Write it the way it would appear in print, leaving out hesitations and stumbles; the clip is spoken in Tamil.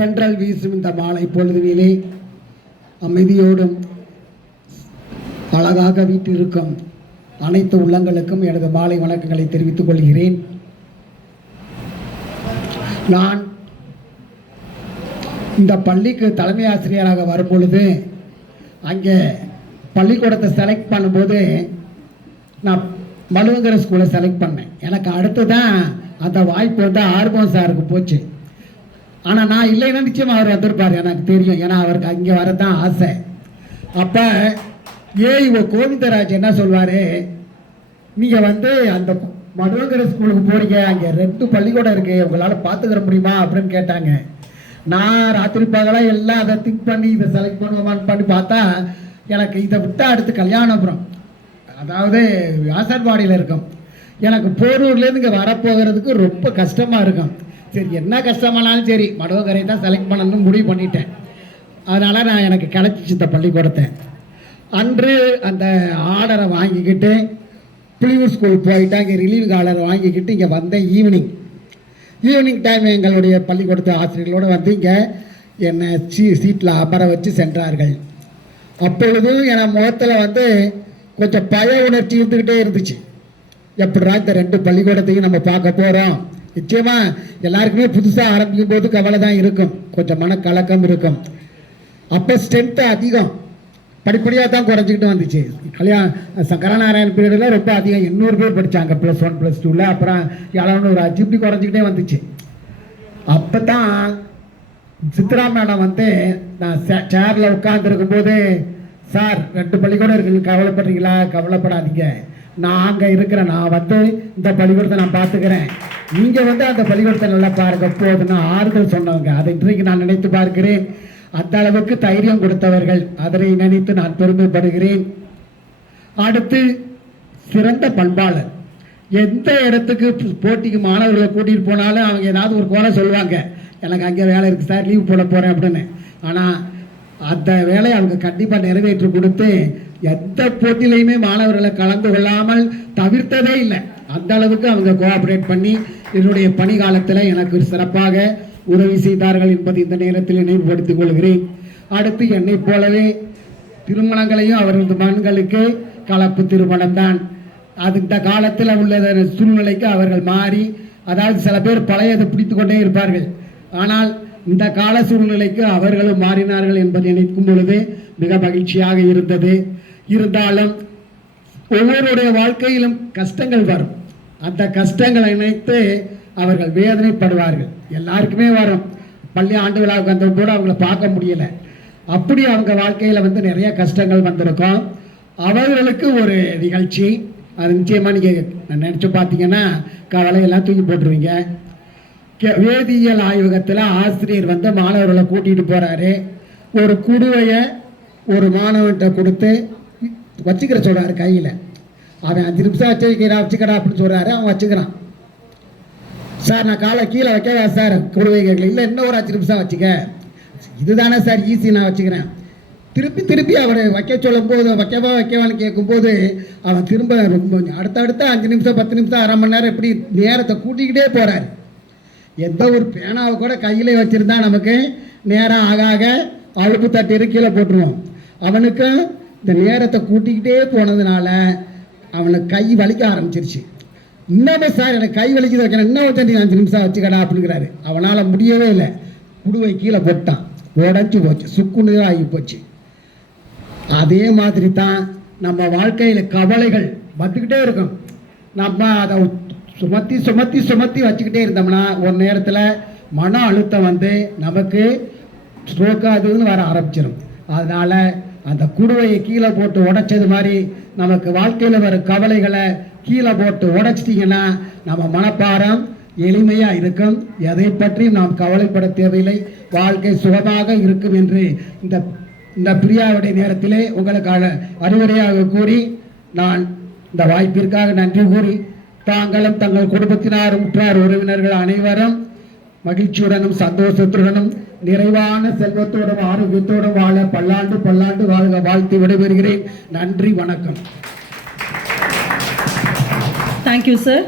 தென்றல் வீசும் இந்த மாலை பொழுதுவிலே அமைதியோடும் அழகாக வீட்டிருக்கும் அனைத்து உள்ளங்களுக்கும் எனது மாலை வணக்கங்களை தெரிவித்துக் கொள்கிறேன். நான் இந்த பள்ளிக்கு தலைமை ஆசிரியராக வரும்பொழுது அங்கே பள்ளிக்கூடத்தை செலக்ட் பண்ணும்போது நான் மலுவங்கர ஸ்கூலை செலக்ட் பண்ணேன். எனக்கு அடுத்து தான் அந்த வாய்ப்பு வந்து ஆர்வம் சாருக்கு போச்சு. ஆனால் நான் இல்லைன்னா நிச்சயமாக அவர் வந்திருப்பார், எனக்கு தெரியும். ஏன்னா அவருக்கு அங்கே வரதான் ஆசை. அப்போ இவ கோவிந்தராஜ் என்ன சொல்வார், நீங்கள் வந்து அந்த மதுவங்கர ஸ்கூலுக்கு போகிறீங்க, அங்கே 2 பள்ளிக்கூடம் இருக்குது, உங்களால் பார்த்துக்கிற முடியுமா அப்படின்னு கேட்டாங்க. நான் ராத்திரி பகலாக எல்லாம் அதை திங்க் பண்ணி இதை செலக்ட் பண்ணுவோமான்னு பண்ணி பார்த்தா எனக்கு இதை விட்டால் அடுத்து கல்யாணபுரம், அதாவது வியாசர்பாடியில் இருக்கும். எனக்கு போரூர்லேருந்து இங்கே வரப்போகிறதுக்கு ரொம்ப கஷ்டமாக இருக்கும். சரி, என்ன கஷ்டமானாலும் சரி மடுவங்கரை தான் செலக்ட் பண்ணணும்னு முடிவு பண்ணிட்டேன். அதனால் நான் எனக்கு கிடச்சிச்சு இந்த பள்ளிக்கூடத்தை. அன்று அந்த ஆர்டரை வாங்கிக்கிட்டு புலியூர் ஸ்கூல் போயிட்டு அங்கே ரிலீவ் ஆர்டரை வாங்கிக்கிட்டு இங்கே வந்தேன். ஈவினிங் டைம் எங்களுடைய பள்ளிக்கூடத்து ஆசிரியர்களோடு வந்து இங்கே என்னை சீட்டில் அமர வச்சு சென்றார்கள். அப்பொழுதும் என் முகத்தில் வந்து கொஞ்சம் பய உணர்ச்சி இருந்துக்கிட்டே இருந்துச்சு. எப்படிடா இந்த 2 பள்ளிக்கூடத்தையும் நம்ம பார்க்க போகிறோம். நிச்சயமாக எல்லாருக்குமே புதுசாக ஆரம்பிக்கும் போது கவலை தான் இருக்கும், கொஞ்சம் மனக்கலக்கம் இருக்கும். அப்போ ஸ்ட்ரென்த்து அதிகம், படிப்படியாக தான் குறைஞ்சிக்கிட்டு வந்துச்சு. சங்கரநாராயண பீரியடில் ரொம்ப அதிகம், 800 பேர் படித்தாங்க +1 +2. அப்புறம் 700 ஆச்சு, இப்படி குறைஞ்சிக்கிட்டே வந்துச்சு. அப்போ தான் சித்ரா மேடம் வந்து நான் சேரில் உட்காந்துருக்கும் போது, சார் 2 பள்ளிக்கூடம் இருக்குன்னு கவலைப்படுறீங்களா? கவலைப்படாதீங்க, நான் அங்கே இருக்கிறேன், நான் வந்து இந்த பள்ளிக்கூடத்தை நான் பார்த்துக்கிறேன், நீங்கள் வந்து அந்த பள்ளிக்கூடத்தை நல்லா பாருங்க போதுன்னு ஆறுதல் சொன்னவங்க. அதை இன்றைக்கு நான் நினைத்து பார்க்கிறேன். அந்த அளவுக்கு தைரியம் கொடுத்தவர்கள், அதனை நினைத்து நான் பெருமைப்படுகிறேன். அடுத்து சிறந்த பண்பாளர். எந்த இடத்துக்கு போட்டிக்கு மாணவர்களை கூட்டிகிட்டு போனாலும் அவங்க ஏதாவது ஒரு குறை சொல்லுவாங்க, எனக்கு அங்கே வேலை இருக்குது சார், லீவ் போட போகிறேன் அப்படின்னு. ஆனால் அந்த வேலையை அவங்க கண்டிப்பாக நிறைவேற்றி கொடுத்து எந்த போட்டியிலையுமே மாணவர்களை கலந்து கொள்ளாமல் தவிர்த்ததே இல்லை. அந்த அளவுக்கு அவங்க கோஆப்ரேட் பண்ணி என்னுடைய பணி காலத்தில் எனக்கு சிறப்பாக உதவி செய்தார்கள் என்பதை இந்த நேரத்தில் நினைவுபடுத்திக் கொள்கிறேன். அடுத்து என்னை போலவே திருமணங்களையும் அவரது மகன்களுக்கு கலப்பு திருமணம் தான். அது இந்த காலத்தில் உள்ள சூழ்நிலைக்கு அவர்கள் மாறி, அதாவது சில பேர் பழையதை பிடித்து கொண்டே இருப்பார்கள், ஆனால் இந்த கால சூழ்நிலைக்கு அவர்களும் மாறினார்கள் என்பதை நினைக்கும் பொழுது மிக மகிழ்ச்சியாக இருந்தது. இருந்தாலும் ஒவ்வொருடைய வாழ்க்கையிலும் கஷ்டங்கள் வரும். அந்த கஷ்டங்களை நினைத்து அவர்கள் வேதனைப்படுவார்கள். எல்லாருக்குமே வரும். பள்ளி ஆண்டு விழாவுக்கு வந்த கூட அவங்கள பார்க்க முடியலை. அப்படி அவங்க வாழ்க்கையில் வந்து நிறைய கஷ்டங்கள் வந்திருக்கும். அவர்களுக்கு ஒரு நிகழ்ச்சி, அது நிச்சயமாக நீங்கள் நினச்சி பார்த்தீங்கன்னா கவலையெல்லாம் தூக்கி போட்டுருவீங்க. வேதியியல் ஆய்வகத்தில் ஆசிரியர் வந்து மாணவர்களை கூட்டிகிட்டு போகிறாரு. ஒரு குடுவையை ஒரு மாணவன்கிட்ட கொடுத்து வச்சுக்கிற சொல்கிறாரு கையில். அவன் 5 நிமிஷம் வச்சுக்கடா அப்படின்னு சொல்கிறாரு. அவன் வச்சுக்கிறான். சார் நான் காலை கீழே வைக்கவா சார் குடுவை கேட்கல. இல்லை, இன்னும் ஒரு 5 நிமிஷம் வச்சுக்க. இதுதானே சார் ஈஸி, நான் வச்சுக்கிறேன். திருப்பி அவரை வைக்க சொல்லும் போது வைக்கவான்னு கேட்கும்போது அவன் திரும்ப ரொம்ப அடுத்தடுத்த 5 நிமிஷம் 10 நிமிஷம் அரை மணி நேரம் இப்படி நேரத்தை கூட்டிக்கிட்டே போகிறார். எந்த ஒரு பேனாவை கூட கையிலே வச்சுருந்தா நமக்கு நேரம் ஆக அழுப்பு தட்டி கீழே போட்டுருவோம். அவனுக்கும் இந்த நேரத்தை கூட்டிக்கிட்டே போனதுனால அவனுக்கு கை வலிக்க ஆரம்பிச்சிருச்சு. இன்னமே சார் எனக்கு கை வலிக்குது, வைக்கிறேன், இன்னும் 5 நிமிஷம் வச்சுக்கடா அப்படிங்கிறாரு. அவனால் முடியவே இல்லை. குடுவை கீழே போட்டான், உடஞ்சி போச்சு, சுக்குன்னு ஆகி போச்சு. அதே மாதிரி தான் நம்ம வாழ்க்கையில் கவலைகள் வந்துக்கிட்டே இருக்கும். நம்ம அதை சுமத்தி வச்சுக்கிட்டே இருந்தோம்னா ஒரு நேரத்தில் மன அழுத்தம் வந்து நமக்கு ஸ்ட்ரோக்காதுன்னு வர ஆரம்பிச்சிடும். அதனால் அந்த குடுவையை கீழே போட்டு உடைச்சது மாதிரி நமக்கு வாழ்க்கையில் வர கவலைகளை கீழே போட்டு உடைச்சிட்டிங்கன்னா நம்ம மனப்பாரம் எளிமையாக இருக்கும். எதை பற்றியும் நாம் கவலைப்பட தேவையில்லை, வாழ்க்கை சுகமாக இருக்கும் என்று இந்த பிரியாவுடைய நேரத்திலே உங்களுக்கு அறிவுரையாக கூறி நான் இந்த வாய்ப்பிற்காக நன்றி கூறி, தாங்களும் தங்கள் குடும்பத்தினாரும் உற்றார் உறவினர்கள் அனைவரும் மகிழ்ச்சியுடனும் சந்தோஷத்துடனும் நிறைவான செல்வத்தோடும் ஆரோக்கியத்தோடும் வாழ பல்லாண்டு வாழ்க வாழ்த்து விடைபெறுகிறேன். நன்றி, வணக்கம். Thank you sir.